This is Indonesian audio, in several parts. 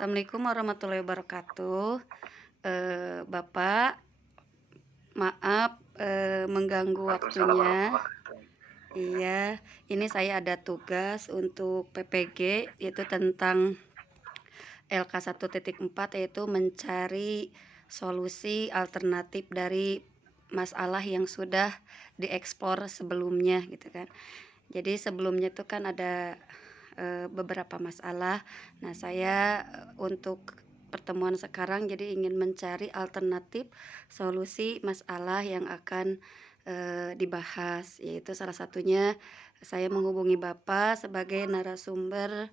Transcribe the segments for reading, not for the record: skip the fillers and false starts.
Assalamualaikum warahmatullahi wabarakatuh. Bapak, maaf, mengganggu Waalaikumsalam waktunya. warahmatullahi wabarakatuh. Iya, ini saya ada tugas untuk PPG, yaitu tentang LK1.4, yaitu mencari solusi alternatif dari masalah yang sudah dieksplor sebelumnya, gitu kan. Jadi sebelumnya itu kan ada beberapa masalah. Nah, saya untuk pertemuan sekarang jadi ingin mencari alternatif solusi masalah yang akan dibahas, yaitu salah satunya saya menghubungi Bapak sebagai narasumber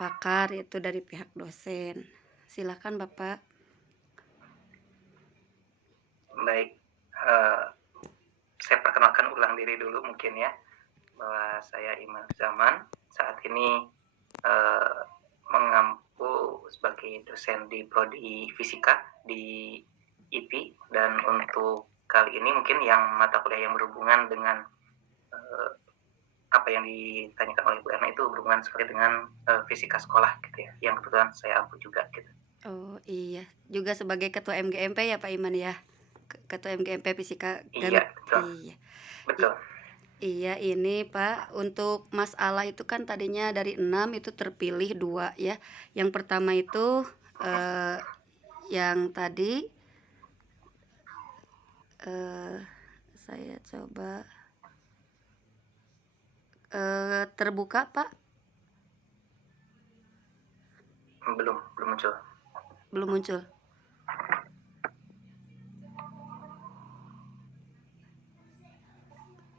pakar, yaitu dari pihak dosen. Silakan Bapak. Baik, eee, saya perkenalkan ulang diri dulu mungkin ya, bahwa saya Imam Zaman, saat ini, eee, mengampu sebagai dosen di prodi fisika di IPI, dan untuk kali ini mungkin yang mata kuliah yang berhubungan dengan, eee, apa yang ditanyakan oleh Bu Erna itu berhubungan sekali dengan, fisika sekolah gitu ya, yang kebetulan saya ampu juga gitu. Oh iya, juga sebagai ketua MGMP ya Pak Iman ya? Ketua MGMP Fisika Iya, Garut. betul Iya. betul. Iya, ini Pak, untuk masalah itu kan tadinya dari 6 itu terpilih 2 ya. Yang pertama itu, eee, yang tadi, eee, saya coba, terbuka Pak? Belum belum muncul. Belum muncul?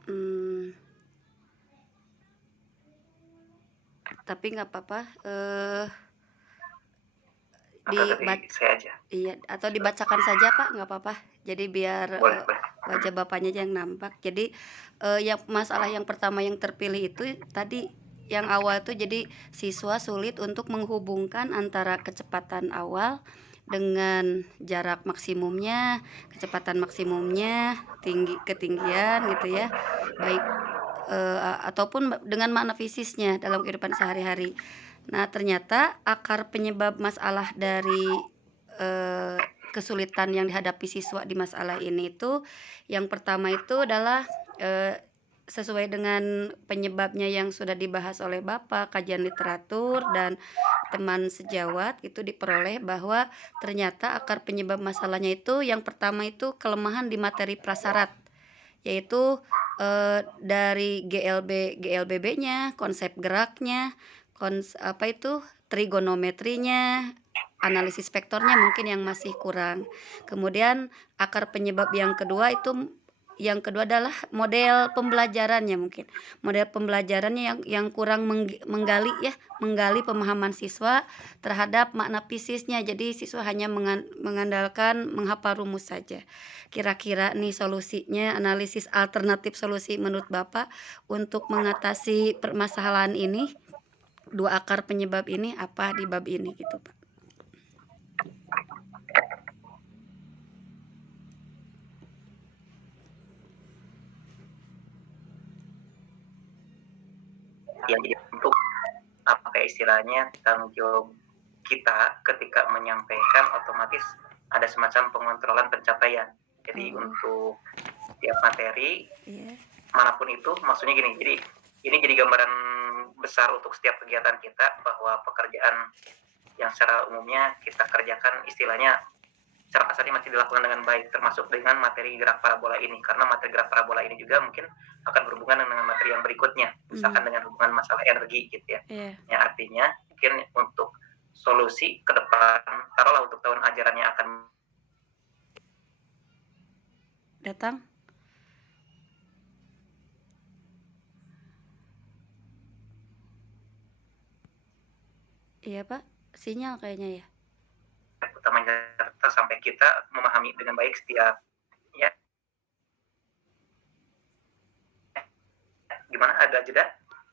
Mmm, tapi nggak apa-apa, Atau dari saya aja? iya, atau dibacakan saja Pak, nggak apa-apa. Jadi biar, Boleh boleh. wajah Bapaknya aja yang nampak. Jadi, yang masalah yang pertama yang terpilih itu tadi, yang awal tuh jadi siswa sulit untuk menghubungkan antara kecepatan awal dengan jarak maksimumnya, kecepatan maksimumnya, ketinggian gitu ya, baik, ataupun dengan makna fisisnya dalam kehidupan sehari-hari. Nah, ternyata akar penyebab masalah dari kesulitan yang dihadapi siswa di masalah ini itu, yang pertama itu adalah, eee, sesuai dengan penyebabnya yang sudah dibahas oleh Bapak, kajian literatur dan teman sejawat itu diperoleh bahwa ternyata akar penyebab masalahnya itu yang pertama itu kelemahan di materi prasyarat, yaitu, dari GLBB-nya, konsep geraknya, apa itu, trigonometrinya, analisis vektornya mungkin yang masih kurang. Kemudian akar penyebab yang kedua adalah model pembelajarannya mungkin. Model pembelajarannya yang kurang menggali ya, menggali pemahaman siswa terhadap makna fisisnya. Jadi siswa hanya mengandalkan menghafal rumus saja. Kira-kira nih solusinya, analisis alternatif solusi menurut Bapak untuk mengatasi permasalahan ini, 2 akar penyebab ini apa di bab ini gitu, Pak? Yang jadi untuk apa ya istilahnya, tanggung jawab kita ketika menyampaikan otomatis ada semacam pengontrolan pencapaian. Jadi Oh, untuk tiap materi, iya. manapun itu maksudnya gini, jadi ini jadi gambaran besar untuk setiap kegiatan kita bahwa pekerjaan yang secara umumnya kita kerjakan istilahnya secara kasarnya masih dilakukan dengan baik, termasuk dengan materi gerak parabola ini, karena materi gerak parabola ini juga mungkin akan berhubungan dengan materi yang berikutnya, misalkan Mmm, dengan hubungan masalah energi gitu ya. iya. Yang artinya mungkin untuk solusi ke depan, taruhlah untuk tahun ajaran yang akan Datang? Iya, Pak, sinyal kayaknya ya? utamanya sampai kita memahami dengan baik setiap ya, gimana ada jeda?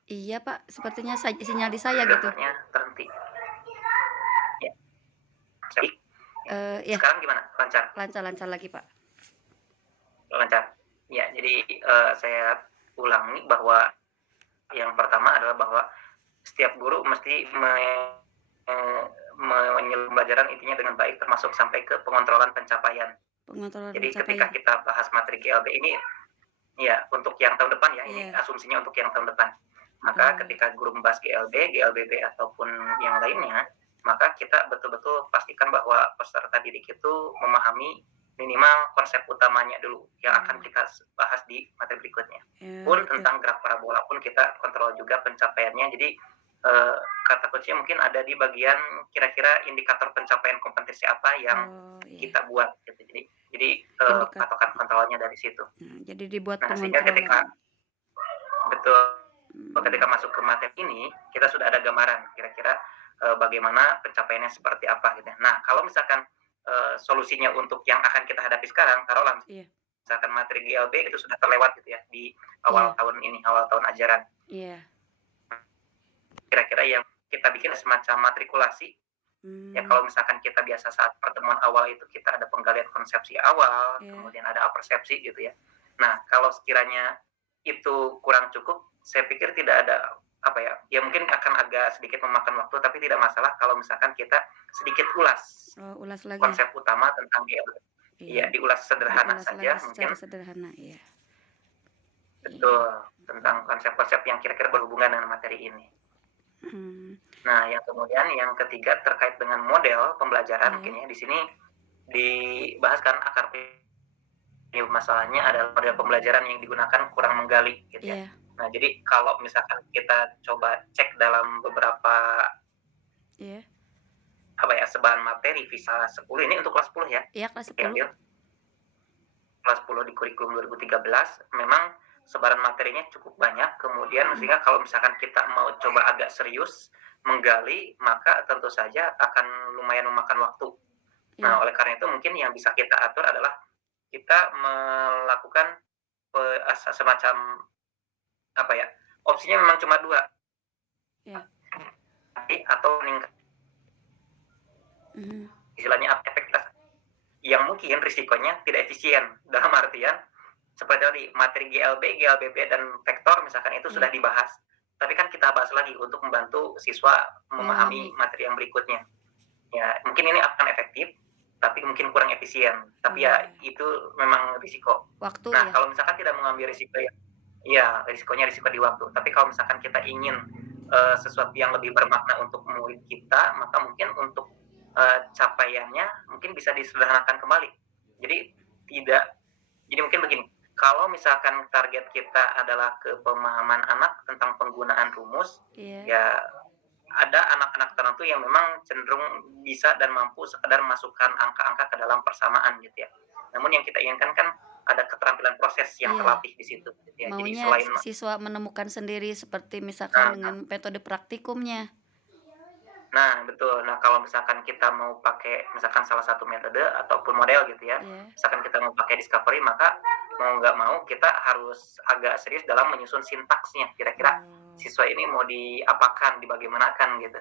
Iya, Pak, sepertinya sinyal di saya gitu. Daftarnya terhenti. Ya, baik. Ya, Sekarang gimana? Lancar? lancar-lancar lagi, Pak. Lancar. Ya, jadi saya ulangi bahwa yang pertama adalah bahwa setiap guru mesti pembelajaran intinya dengan baik termasuk sampai ke pengontrolan pencapaian. Pengontrolan Jadi ketika pencapaian. kita bahas materi GLB ini ya untuk yang tahun depan ya, ini Iya. asumsinya untuk yang tahun depan. Maka Oh, ketika guru membahas GLB, GLBB ataupun yang lainnya, maka kita betul-betul pastikan bahwa peserta didik itu memahami minimal konsep utamanya dulu yang akan oh, kita bahas di materi berikutnya. ya Pun gitu. tentang gerak parabola pun kita kontrol juga pencapaiannya. Jadi kata kuncinya mungkin ada di bagian kira-kira indikator pencapaian kompetensi apa yang Oh, iya. kita buat gitu. Jadi Indikat patokan kontrolnya dari situ. jadi dibuat Nah, sehingga pengontrolan. betul, ketika Mmm, masuk ke materi ini, kita sudah ada gambaran kira-kira, bagaimana pencapaiannya seperti apa gitu ya. Nah, kalau misalkan, solusinya untuk yang akan kita hadapi sekarang, taruhlah iya misalkan materi GLB itu sudah terlewat gitu ya di awal iya tahun ini, awal tahun ajaran. iya. Kira-kira yang kita bikin semacam matrikulasi, ya Mmm, kalau misalkan kita biasa saat pertemuan awal itu kita ada penggalian konsepsi awal, iya kemudian ada apersepsi gitu ya. Nah, kalau sekiranya itu kurang cukup, saya pikir tidak ada apa ya, ya mungkin akan agak sedikit memakan waktu, tapi tidak masalah kalau misalkan kita sedikit ulas oh, ulas lagi. konsep utama tentang GLB. Iya, Iya, diulas sederhana diulas lagi saja secara mungkin, sederhana, iya iya. betul, tentang konsep-konsep yang kira-kira berhubungan dengan materi ini. Mmm, Nah, yang kemudian yang ketiga terkait dengan model pembelajaran iya mungkin ya, di sini dibahas kan akar masalahnya adalah model pembelajaran yang digunakan kurang menggali gitu ya. iya Nah, jadi kalau misalkan kita coba cek dalam beberapa iya apa ya, sebaran materi visa 10 ini untuk kelas 10 ya, iya, kelas yang 10. dia kelas 10 di kurikulum 2013 memang sebaran materinya cukup banyak, kemudian Mhm, sehingga kalau misalkan kita mau coba agak serius menggali, maka tentu saja akan lumayan memakan waktu. iya, Nah, oleh karena itu mungkin yang bisa kita atur adalah kita melakukan semacam apa ya, opsinya memang cuma 2 iya, atau meningkat mhm, istilahnya efektivitas yang mungkin risikonya tidak efisien. Dalam artian seperti tadi materi GLB, GLBB dan vektor misalkan itu sudah iya. dibahas. Tapi kan kita bahas lagi untuk membantu siswa memahami Oh materi yang berikutnya. Ya, mungkin ini akan efektif, tapi mungkin kurang efisien. Tapi oh, ya itu memang risiko. waktu Nah, ya? kalau misalkan tidak mengambil risiko ya, iya risikonya risiko di waktu. Tapi kalau misalkan kita ingin sesuatu yang lebih bermakna untuk murid kita, maka mungkin untuk capaiannya mungkin bisa disederhanakan kembali. Jadi tidak, jadi mungkin begini, kalau misalkan target kita adalah ke pemahaman anak tentang penggunaan rumus, Iya. ya ada anak-anak tertentu yang memang cenderung bisa dan mampu sekedar masukkan angka-angka ke dalam persamaan gitu ya. Namun yang kita inginkan kan ada keterampilan proses yang Iya, terlatih di situ gitu ya. Jadi maunya selain siswa menemukan sendiri seperti misalkan nah dengan metode praktikumnya. nah betul. Nah, kalau misalkan kita mau pakai misalkan salah satu metode ataupun model gitu ya, Iya. misalkan kita mau pakai discovery, maka mau nggak mau kita harus agak serius dalam menyusun sintaksnya. Kira-kira Oh. siswa ini mau diapakan, dibagaimanakan gitu.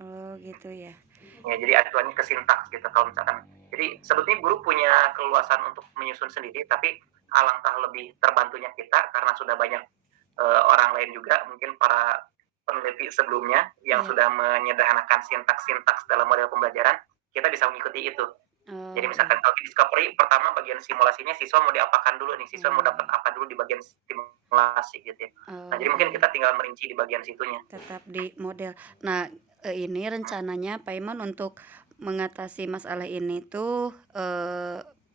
Oh gitu ya. Ya, jadi acuannya ke sintaks gitu kalau misalkan. Jadi sebetulnya guru punya keluasan untuk menyusun sendiri, tapi alangkah lebih terbantunya kita karena sudah banyak orang lain juga, mungkin para peneliti sebelumnya yang Iya. sudah menyederhanakan sintaks-sintaks dalam model pembelajaran, kita bisa mengikuti itu. Jadi Oh iya. misalkan kalau di discovery pertama bagian simulasinya siswa mau diapakan dulu nih, siswa mau dapat Oh. apa dulu di bagian simulasi gitu ya. Nah, Oh jadi mungkin iya. kita tinggal merinci di bagian situnya. Tetap di model. Nah, ini rencananya Pak Iman untuk mengatasi masalah ini tuh,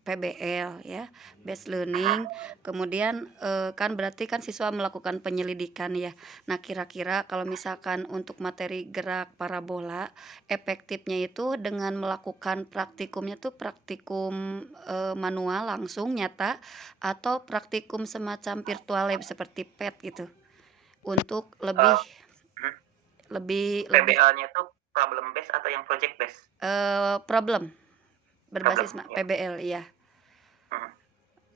PBL ya, based learning, kemudian, kan berarti kan siswa melakukan penyelidikan ya. Nah, kira-kira kalau misalkan untuk materi gerak parabola, efektifnya itu dengan melakukan praktikumnya tuh praktikum, manual langsung nyata, atau praktikum semacam virtual lab seperti PET gitu, untuk lebih Eee, mhm, lebih lebih, PBL-nya itu problem based atau yang project based? problem berbasis Problem, ya. PBL, iya. Mhm.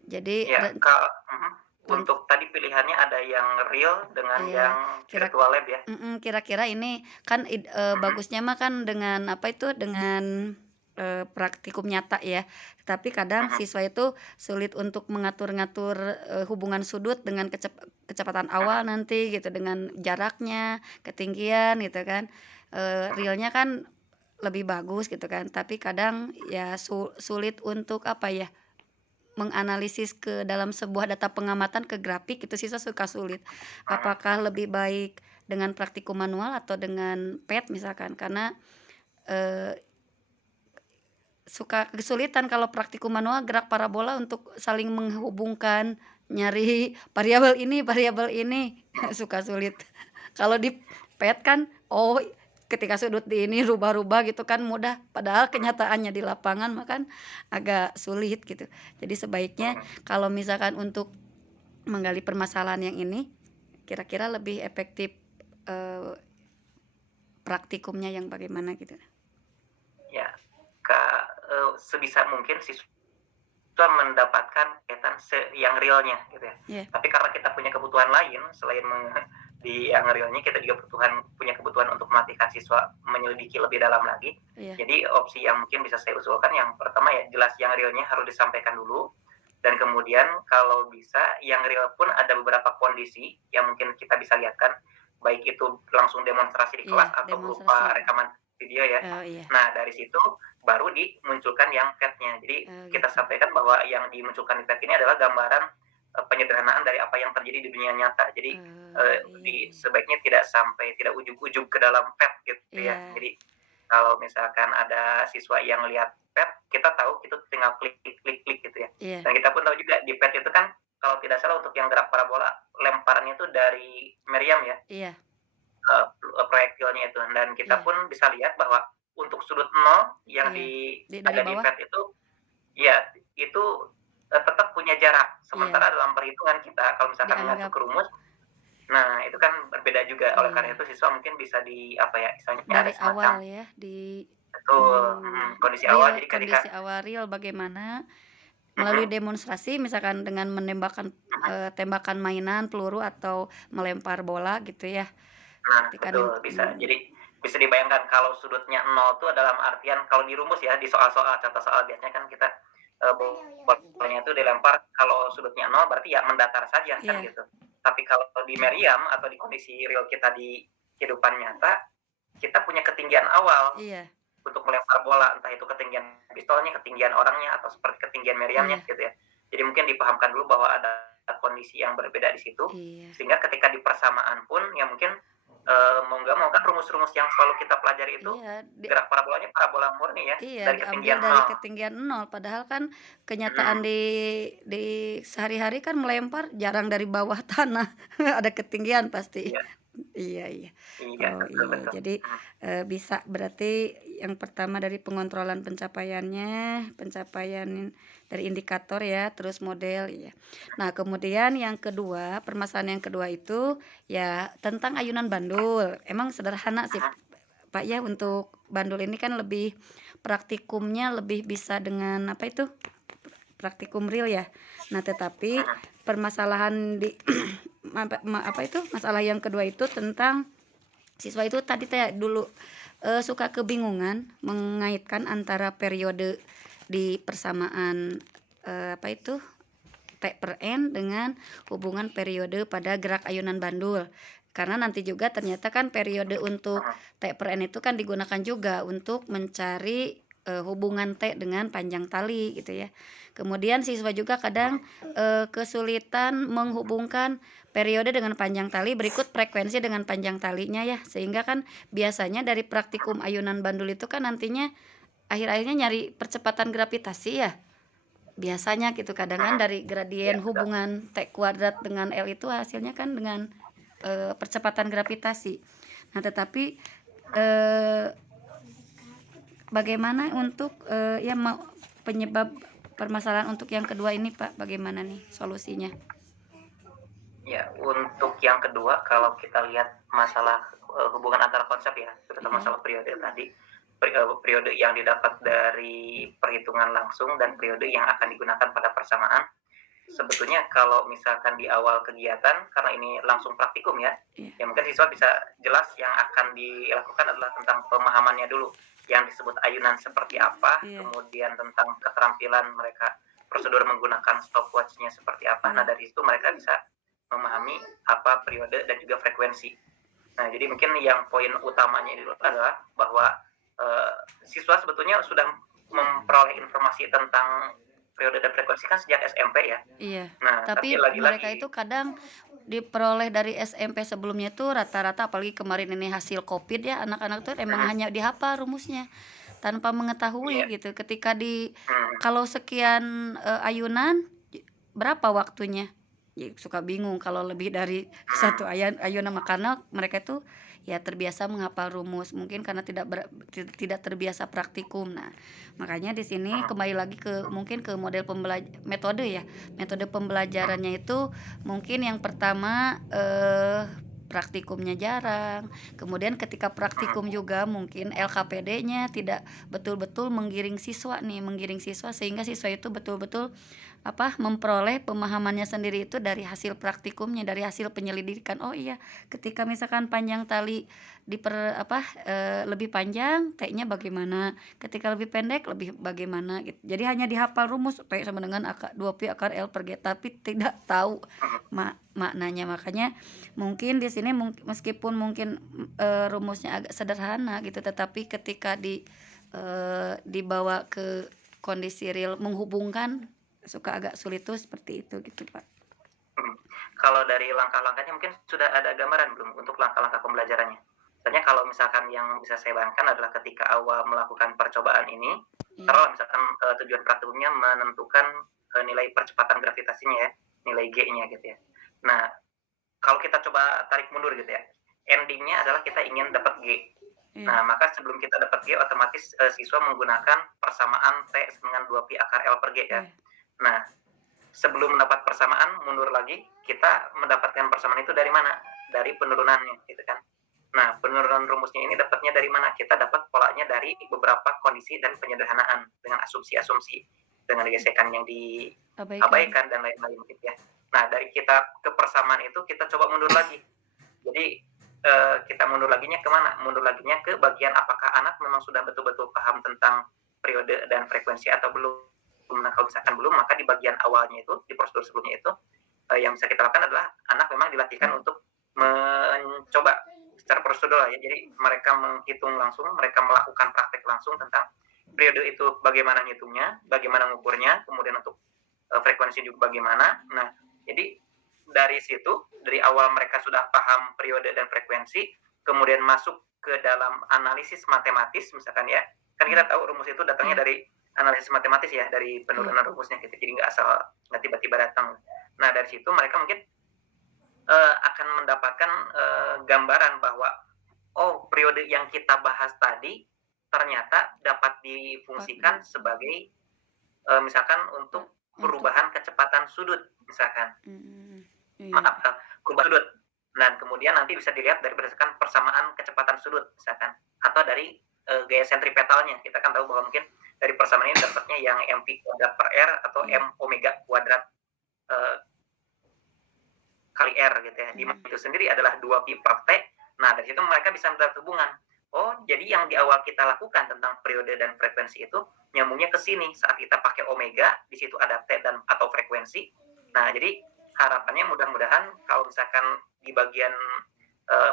Jadi Iya, mhm, ren untuk tadi pilihannya ada yang real dengan iya, yang kira virtual lab ya? kira-kira ini kan Mhm, bagusnya mah kan dengan apa itu, dengan, praktikum nyata ya. Tapi kadang mhm, siswa itu sulit untuk mengatur-ngatur, hubungan sudut dengan kecepatan awal mhm, nanti gitu, dengan jaraknya, ketinggian gitu kan. Realnya kan lebih bagus gitu kan, tapi kadang ya sulit untuk apa ya, menganalisis ke dalam sebuah data pengamatan ke grafik itu siswa suka sulit. Mhm, Apakah lebih baik dengan praktikum manual atau dengan PET misalkan, karena, eee, suka kesulitan kalau praktikum manual gerak parabola untuk saling menghubungkan, nyari variabel ini, mhm, suka sulit. Kalau di PET kan, oh ketika sudut di ini rubah-rubah gitu kan mudah, padahal mhm, kenyataannya di lapangan mah kan agak sulit gitu. Jadi sebaiknya mhm. kalau misalkan untuk menggali permasalahan yang ini, kira-kira lebih efektif, eee, praktikumnya yang bagaimana gitu. Ya, sebisa mungkin siswa mendapatkan kegiatan yang realnya gitu ya. Iya Tapi karena kita punya kebutuhan lain selain di yang realnya kita juga punya kebutuhan untuk melatihkan siswa menyelidiki lebih dalam lagi. iya Jadi opsi yang mungkin bisa saya usulkan yang pertama ya jelas yang realnya harus disampaikan dulu dan kemudian kalau bisa yang real pun ada beberapa kondisi yang mungkin kita bisa lihat kan, baik itu langsung demonstrasi di iya, kelas atau demonstrasi. berupa rekaman video ya. Oh iya, Nah dari situ baru dimunculkan yang PET-nya. Jadi oh kita gitu. sampaikan bahwa yang dimunculkan di PET ini adalah gambaran, penyederhanaan dari apa yang terjadi di dunia nyata. Jadi, Iya iya. sebaiknya tidak sampai tidak ujug-ujug ke dalam PET gitu ya. Iya Jadi kalau misalkan ada siswa yang lihat PET, kita tahu itu tinggal klik klik klik klik gitu ya. iya Dan kita pun tahu juga di PET itu kan kalau tidak salah untuk yang gerak parabola lemparannya itu dari meriam ya, iya proyektilnya itu. Dan kita iya pun bisa lihat bahwa untuk sudut nol yang iya. Dari ada di bawah? PET itu ya, itu, tetap punya jarak. Iya, Sementara dalam perhitungan kita kalau misalkan mengacu dianggap ke rumus, nah itu kan berbeda juga. Oleh karena iya. itu siswa mungkin bisa apa ya, istilahnya ada Dari awal semacam ya, betul, kondisi awal real jadi ketika kondisi awal real bagaimana melalui mhm demonstrasi misalkan dengan menembakkan, mhm. tembakan mainan, peluru atau melempar bola gitu ya. Nah, Ketika betul, bisa. Jadi bisa dibayangkan kalau sudutnya nol itu dalam artian kalau di rumus ya, di soal-soal, contoh soal biasanya kan kita, bolanya itu dilempar kalau sudutnya nol berarti ya mendatar saja kan iya gitu. Tapi kalau di meriam atau di kondisi real kita di kehidupan nyata, kita punya ketinggian awal iya untuk melempar bola, entah itu ketinggian pistolnya, ketinggian orangnya, atau seperti ketinggian meriamnya iya gitu ya. Jadi mungkin dipahamkan dulu bahwa ada kondisi yang berbeda di situ, iya sehingga ketika di persamaan pun ya mungkin, mau nggak mau kan rumus-rumus yang selalu kita pelajari itu iya, gerak parabolanya parabola murni ya, iya, dari diambil ketinggian dari nol. ketinggian nol, padahal kan kenyataan Mhm, di sehari-hari kan melempar jarang dari bawah tanah, ada ketinggian pasti. iya Iya iya. iya, Oh betul iya, betul. jadi, Mhm bisa berarti yang pertama dari pengontrolan pencapaiannya, pencapaian dari indikator ya, terus model, iya. Nah kemudian yang kedua, permasalahan yang kedua itu, ya tentang ayunan bandul. Emang sederhana sih mhm Pak ya, untuk bandul ini kan lebih praktikumnya lebih bisa dengan apa itu, praktikum real ya. Nah tetapi mhm permasalahan di apa itu, masalah yang kedua itu tentang siswa itu tadi teh dulu, suka kebingungan mengaitkan antara periode di persamaan, apa itu, T per N dengan hubungan periode pada gerak ayunan bandul. Karena nanti juga ternyata kan periode untuk mhm T per N itu kan digunakan juga untuk mencari, hubungan T dengan panjang tali gitu ya. Kemudian siswa juga kadang, mhm kesulitan menghubungkan periode dengan panjang tali berikut frekuensi dengan panjang talinya ya. Sehingga kan biasanya dari praktikum ayunan bandul itu kan nantinya akhir-akhirnya nyari percepatan gravitasi ya. Biasanya gitu kadang kan mhm. dari Iya gradien betul. hubungan T kuadrat dengan L itu hasilnya kan dengan, percepatan gravitasi. Nah tetapi, eee, bagaimana untuk, ya penyebab permasalahan untuk yang kedua ini Pak, bagaimana nih solusinya? Ya, untuk yang kedua, kalau kita lihat masalah, hubungan antara konsep ya, terutama Iya masalah periode tadi, periode yang didapat dari perhitungan langsung dan periode yang akan digunakan pada persamaan. Sebetulnya kalau misalkan di awal kegiatan, karena ini langsung praktikum ya, iya ya mungkin siswa bisa jelas yang akan dilakukan adalah tentang pemahamannya dulu, yang disebut ayunan seperti apa, iya kemudian tentang keterampilan mereka, prosedur menggunakan stopwatch-nya seperti apa. Nah, iya dari situ mereka bisa memahami apa periode dan juga frekuensi. Nah, jadi mungkin yang poin utamanya itu adalah bahwa, siswa sebetulnya sudah memperoleh informasi tentang periode dan frekuensi kan sejak SMP ya. Iya, Nah, tapi tapi mereka itu lagi-lagi kadang diperoleh dari SMP sebelumnya tuh rata-rata apalagi kemarin ini hasil Covid ya, anak-anak tuh emang mhm, hanya dihafal rumusnya, tanpa iya, mengetahui gitu. Ketika mhm, kalau sekian, ayunan, berapa waktunya? Suka bingung kalau lebih dari satu mhm, ayunan karena mereka itu ya terbiasa menghafal rumus, mungkin karena tidak terbiasa praktikum. Nah, makanya di sini mhm, kembali lagi ke mungkin ke model metode ya. Metode pembelajarannya itu mungkin yang pertama, praktikumnya jarang, kemudian ketika mhm, praktikum juga mungkin LKPD-nya tidak betul-betul menggiring siswa sehingga siswa itu betul-betul memperoleh pemahamannya sendiri itu dari hasil praktikumnya, dari hasil penyelidikan. Oh iya, ketika misalkan panjang tali lebih panjang, T-nya bagaimana, ketika lebih pendek lebih bagaimana gitu. Jadi hanya dihafal rumus T sama dengan 2pi akar L per G, tapi tidak tahu mhm. maknanya. Makanya mungkin di sini meskipun mungkin, rumusnya agak sederhana gitu, tetapi ketika dibawa ke kondisi real menghubungkan suka agak sulit tuh seperti itu gitu, Pak. Mhm. Kalau dari langkah-langkahnya mungkin sudah ada gambaran belum untuk langkah-langkah pembelajarannya? Misalnya kalau misalkan yang bisa saya bayangkan adalah ketika awal melakukan percobaan ini, Iya, taruhlah misalkan, tujuan praktikumnya menentukan, nilai percepatan gravitasinya ya, nilai G-nya gitu ya. Nah, kalau kita coba tarik mundur gitu ya, ending-nya adalah kita ingin dapat G. iya, Nah, maka sebelum kita dapat G otomatis, siswa menggunakan persamaan T dengan 2pi akar L per G ya. iya, Nah, sebelum mendapat persamaan, mundur lagi, kita mendapatkan persamaan itu dari mana? Dari penurunannya, gitu kan. Nah, penurunan rumusnya ini dapatnya dari mana? Kita dapat polanya dari beberapa kondisi dan penyederhanaan dengan asumsi-asumsi, dengan gesekan yang abaikan. diabaikan dan lain-lain gitu ya. Nah, dari kita ke persamaan itu kita coba mundur lagi. Jadi kita mundur laginya kemana? Mundur laginya ke bagian apakah anak memang sudah betul-betul paham tentang periode dan frekuensi atau belum. Nah, kalau misalkan belum, maka di bagian awalnya itu, di prosedur sebelumnya itu, yang bisa kita lakukan adalah anak memang dilatihkan untuk mencoba secara prosedural ya. Jadi mereka menghitung langsung, mereka melakukan praktek langsung tentang periode itu bagaimana ngitungnya, bagaimana ngukurnya, kemudian untuk frekuensi juga bagaimana. Nah, jadi dari situ, dari awal mereka sudah paham periode dan frekuensi, kemudian masuk ke dalam analisis matematis misalkan ya, kan Iya, kita tahu rumus itu datangnya iya, dari analisis matematis ya, dari iya, penurunan rumusnya gitu, jadi nggak asal nggak tiba-tiba datang. Nah dari situ mereka mungkin akan mendapatkan gambaran bahwa oh periode yang kita bahas tadi ternyata dapat Pak, difungsikan sebagai misalkan Pak, untuk untuk perubahan kecepatan sudut misalkan. mhm, iya, Maaf, perubahan sudut. Dan kemudian nanti bisa dilihat dari berdasarkan persamaan kecepatan sudut misalkan, atau dari, gaya sentripetalnya. Kita kan tahu bahwa mungkin dari persamaan ini dapatnya yang mv kuadrat per r atau iya, m omega kuadrat, eee, kali r gitu ya. Di mana iya, itu sendiri adalah 2 pi per t. Nah, dari situ mereka bisa melihat hubungan. Oh, jadi yang di awal kita lakukan tentang periode dan frekuensi itu nyambungnya ke sini. Saat kita pakai omega, di situ ada t dan atau frekuensi. Nah, jadi harapannya mudah-mudahan kalau misalkan di bagian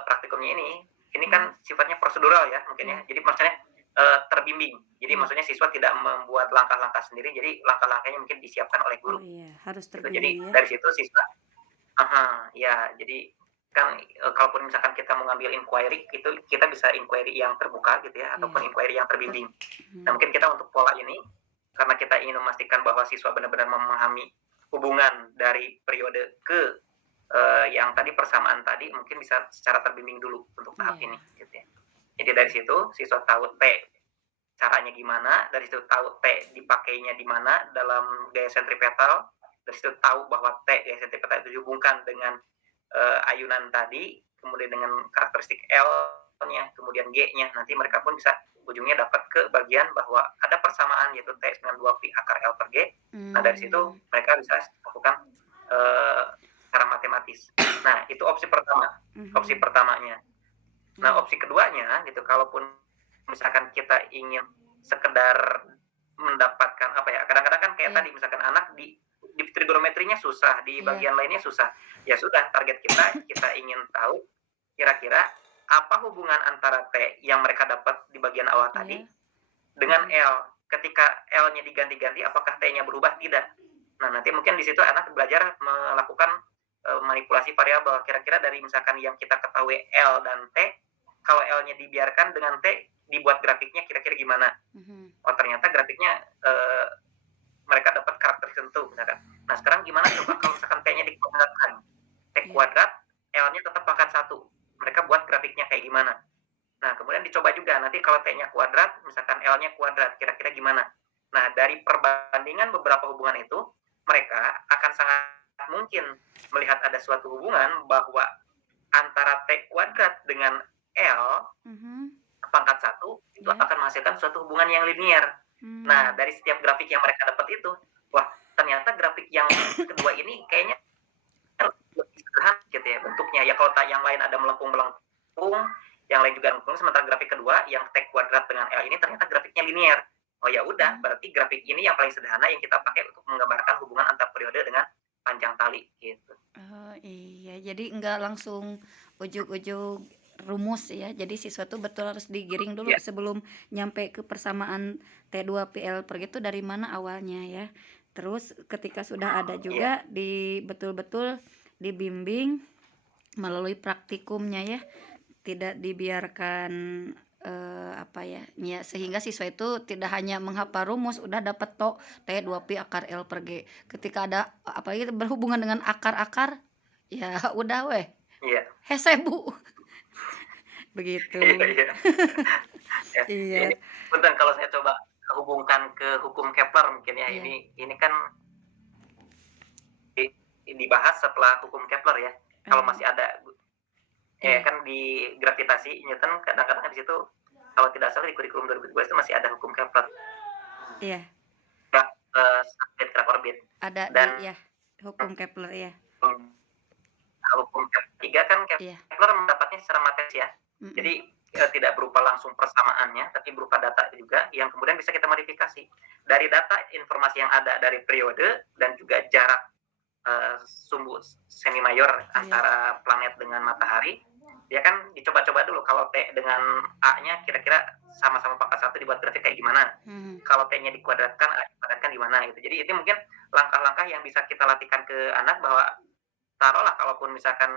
praktikumnya ini iya, kan sifatnya prosedural ya mungkin ya. iya. Jadi maksudnya terbimbing. Jadi Iya. maksudnya siswa tidak membuat langkah-langkah sendiri. Jadi langkah-langkahnya mungkin disiapkan oleh Oh guru. iya, harus Gitu. Jadi terbimbing ya? dari situ siswa, aha, ya. Jadi kan kalaupun misalkan kita mau ngambil inquiry itu kita bisa inquiry yang terbuka gitu ya Iya, ataupun inquiry yang ter terbimbing. Nah, mhm, mungkin kita untuk pola ini karena kita ingin memastikan bahwa siswa benar-benar memahami hubungan dari periode ke yang tadi persamaan tadi mungkin bisa secara terbimbing dulu untuk tahap iya, ini gitu ya. Jadi dari situ siswa tahu T caranya gimana, dari situ tahu T dipakainya di mana dalam gaya sentripetal, dari situ tahu bahwa T gaya sentripetal itu dihubungkan dengan ayunan tadi, kemudian dengan karakteristik L-nya, kemudian G-nya. Nanti mereka pun bisa ujungnya dapat ke bagian bahwa ada persamaan yaitu T dengan 2 pi akar L per G. Nah, dari situ mmm, mereka bisa lakukan eh, secara matematis. Nah, itu opsi pertama, opsi mhm, pertamanya. Nah, iya, opsi keduanya gitu, kalaupun misalkan kita ingin sekedar mendapatkan apa ya, kadang-kadang kan kayak iya, tadi misalkan anak di trigonometrinya susah, di iya, bagian lainnya susah. Ya sudah, target kita ingin tahu kira-kira apa hubungan antara T yang mereka dapat di bagian awal tadi iya, dengan Mhm. L. Ketika L-nya diganti-ganti apakah T-nya berubah? Tidak. Nah, nanti mungkin di situ anak belajar melakukan, manipulasi variabel. Kira-kira dari misalkan yang kita ketahui L dan T, kalau L-nya dibiarkan dengan T dibuat grafiknya kira-kira gimana? Mhm. Oh, ternyata grafiknya, mereka dapat karakter tertentu misalkan. Nah, sekarang gimana coba kalau misalkan T-nya dikuadratkan? T Iya. kuadrat, L-nya tetap pangkat 1. Mereka buat grafiknya kayak gimana? Nah, kemudian dicoba juga nanti kalau T-nya kuadrat, misalkan L-nya kuadrat, kira-kira gimana? Nah, dari perbandingan beberapa hubungan itu, mereka akan sangat mungkin melihat ada suatu hubungan bahwa antara T kuadrat dengan L Mhm. pangkat 1 itu Iya. akan menghasilkan suatu hubungan yang linier. Nah, Mmm. dari setiap grafik yang mereka dapat itu, wah, ternyata grafik yang kedua ini kayaknya lebih sederhana gitu ya bentuknya. Ya kalau yang lain ada melengkung-melengkung, yang lain juga melengkung, sementara grafik kedua yang T kuadrat dengan L ini ternyata grafiknya linier. Oh ya udah, Oh. berarti grafik ini yang paling sederhana yang kita pakai untuk menggambarkan hubungan antar periode dengan panjang tali gitu. Oh, iya. Jadi nggak langsung ujug-ujug rumus ya. Jadi siswa tuh betul harus digiring dulu Iya, sebelum nyampe ke persamaan T2PL per gitu dari mana awalnya ya. Terus ketika sudah ada iya, juga betul-betul dibimbing melalui praktikumnya ya. Tidak dibiarkan apa ya, ya sehingga siswa itu tidak hanya menghafal rumus, udah dapat tok T2Pi akar L per G. Ketika ada apalagi berhubungan dengan akar-akar, ya udah weh, iya, hese Bu, iya, begitu. iya. Ya, ini Iya, punten kalau saya coba hubungkan ke hukum Kepler mungkin ya, iya, ini kan di dibahas setelah hukum Kepler ya. Kalau eee, masih ada iya, kan di gravitasi Newton kadang-kadang kan di situ kalau tidak salah di kurikulum 2012 itu masih ada hukum Kepler. iya, Ya, satelit gerak orbit ada di dan ya, hukum Kepler ya, hukum Kepler 3 kan iya, Kepler mendapatnya secara matematis ya. mhm, Jadi, tidak berupa langsung persamaannya, tapi berupa data juga yang kemudian bisa kita modifikasi. Dari data informasi yang ada dari periode dan juga jarak, sumbu semi mayor iya, antara planet dengan matahari, ya kan dicoba-coba dulu kalau T dengan A-nya kira-kira sama-sama pangkat 1 dibuat grafik kayak gimana. mhm, Kalau T-nya dikuadratkan, A dikuadratkan gimana gitu. Jadi itu mungkin langkah-langkah yang bisa kita latihkan ke anak bahwa taruhlah kalaupun misalkan,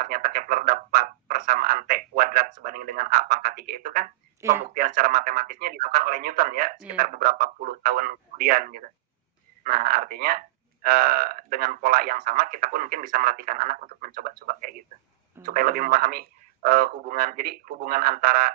ternyata Kepler dapat persamaan T kuadrat sebanding dengan A pangkat 3 itu kan iya, pembuktian secara matematisnya dilakukan oleh Newton ya, iya, sekitar beberapa puluh tahun kemudian gitu. Nah, artinya, dengan pola yang sama kita pun mungkin bisa melatihkan anak untuk mencoba-coba kayak gitu. oh Supaya lebih iya, memahami, hubungan antara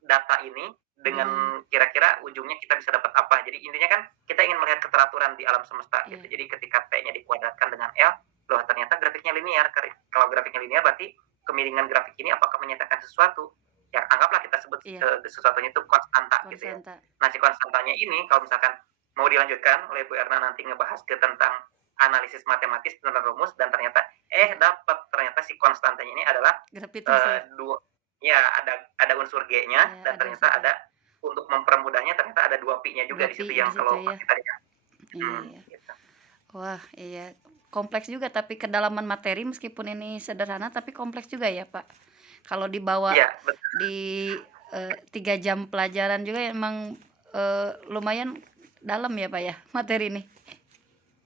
data ini dengan dengan kira-kira ujungnya kita bisa dapat apa. Jadi intinya kan kita ingin melihat keteraturan di alam semesta gitu. iya, Jadi ketika T-nya dikuadratkan dengan L, loh ternyata grafiknya linear. Kalau grafiknya linear berarti kemiringan grafik ini apakah menyatakan sesuatu? Ya anggaplah kita sebut, iya, sesuatunya itu konstanta gitu ya. konstanta, Nah si konstantanya ini kalau misalkan mau dilanjutkan oleh Bu Erna nanti ngebahas ke tentang analisis matematis tentang rumus dan ternyata iya, dapat ternyata si konstantanya ini adalah gravitasi, dua ya ada unsur G-nya iya dan ada ternyata unsurnya. ada untuk mempermudahnya ternyata ada 2 pi-nya juga 2 di situ pi di yang situ kalau ya? kita lihat. Iya. Gitu. Wah, iya. Kompleks juga tapi kedalaman materi meskipun ini sederhana tapi kompleks juga ya, Pak. Kalau dibawa Iya, di, 3 jam pelajaran juga emang, lumayan dalam ya, Pak, ya, materi ini?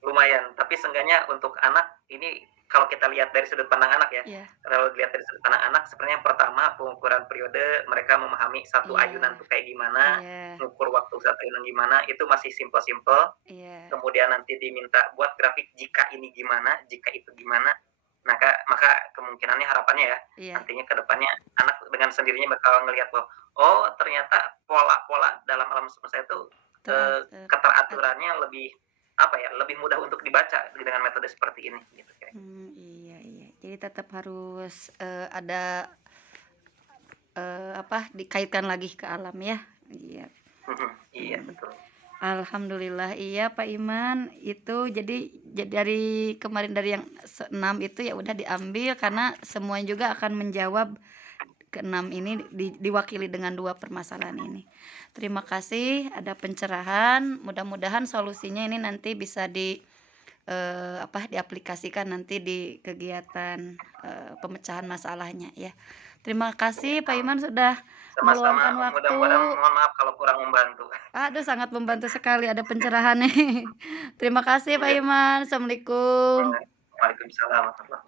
lumayan, tapi seenggaknya untuk anak ini kalau kita lihat dari sudut pandang anak ya, Iya, kalau dilihat dari sudut pandang anak sebenarnya yang pertama pengukuran periode mereka memahami satu iya, ayunan tuh kayak gimana, iya, mengukur waktu satu ayunan gimana, itu masih simpel-simpel. iya, Kemudian nanti diminta buat grafik jika ini gimana, jika itu gimana, maka kemungkinannya harapannya ya, iya, nantinya ke depannya anak dengan sendirinya bakal ngelihat bahwa, oh ternyata pola-pola dalam alam semesta itu, teratur, keteraturannya lebih, apa ya, lebih mudah untuk dibaca dengan metode seperti ini, gitu kira-kira. iya, iya. Jadi tetap harus, ada, apa, dikaitkan lagi ke alam ya? Iya, Iya mhm. betul. Alhamdulillah iya Pak Iman, itu jadi dari kemarin dari yang 6 itu ya udah diambil karena semuanya juga akan menjawab ke-6 ini diwakili dengan 2 permasalahan ini. Terima kasih ada pencerahan, mudah-mudahan solusinya ini nanti bisa apa, diaplikasikan nanti di kegiatan, pemecahan masalahnya ya. Terima kasih Pak Iman sudah Sama-sama, meluangkan waktu. mudah-mudahan mohon maaf kalau kurang membantu. Aduh sangat membantu sekali ada pencerahan nih. Terima kasih Pak Iya, Iman, assalamualaikum. Waalaikumsalam warahmatullahi